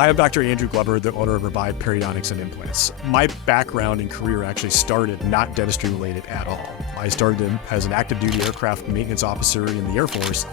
I am Dr. Andrew Glover, the owner of Revive Periodontics and Implants. My background and career actually started not dentistry related at all. I started as an active duty aircraft maintenance officer in the Air Force.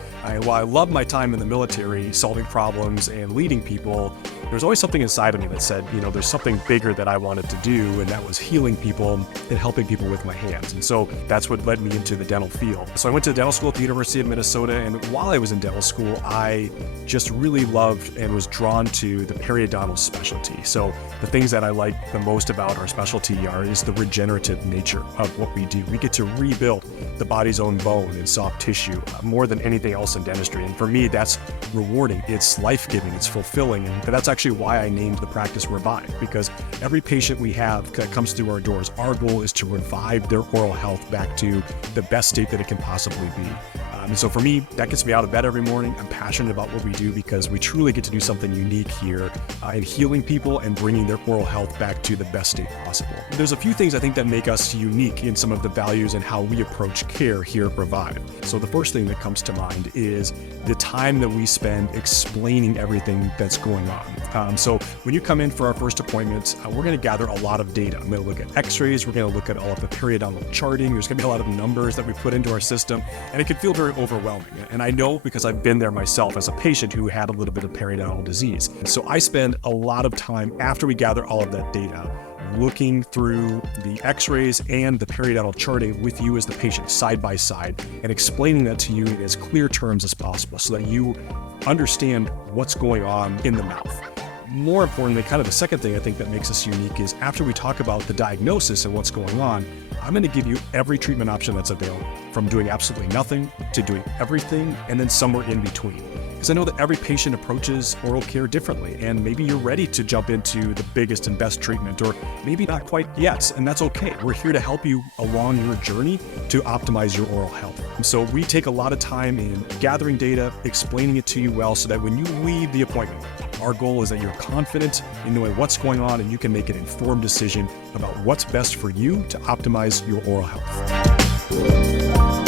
While I loved my time in the military, solving problems and leading people, there's always something inside of me that said, there's something bigger that I wanted to do, and that was healing people and helping people with my hands. And so that's what led me into the dental field. So I went to dental school at the University of Minnesota, and while I was in dental school, I just really loved and was drawn to the periodontal specialty. So the things that I like the most about our specialty is the regenerative nature of what we do. We get to rebuild the body's own bone and soft tissue more than anything else in dentistry. And for me, that's rewarding. It's life-giving. It's fulfilling. And that's actually why I named the practice Revive, because every patient we have that comes through our doors, our goal is to revive their oral health back to the best state that it can possibly be. And so for me, that gets me out of bed every morning. I'm passionate about what we do because we truly get to do something unique here in healing people and bringing their oral health back to the best state possible. There's a few things I think that make us unique in some of the values and how we approach care here at Revive. So the first thing that comes to mind is the time that we spend explaining everything that's going on. So when you come in for our first appointment, we're going to gather a lot of data. I'm going to look at x-rays. We're going to look at all of the periodontal charting. There's going to be a lot of numbers that we put into our system, and it can feel very overwhelming. And I know because I've been there myself as a patient who had a little bit of periodontal disease. So I spend a lot of time after we gather all of that data looking through the x-rays and the periodontal charting with you as the patient side by side and explaining that to you in as clear terms as possible so that you understand what's going on in the mouth. More importantly, kind of the second thing I think that makes us unique is after we talk about the diagnosis and what's going on, I'm going to give you every treatment option that's available, from doing absolutely nothing to doing everything and then somewhere in between. Because I know that every patient approaches oral care differently, and maybe you're ready to jump into the biggest and best treatment, or maybe not quite yet, and that's okay. We're here to help you along your journey to optimize your oral health. And so we take a lot of time in gathering data, explaining it to you well, so that when you leave the appointment, our goal is that you're confident in knowing what's going on and you can make an informed decision about what's best for you to optimize your oral health.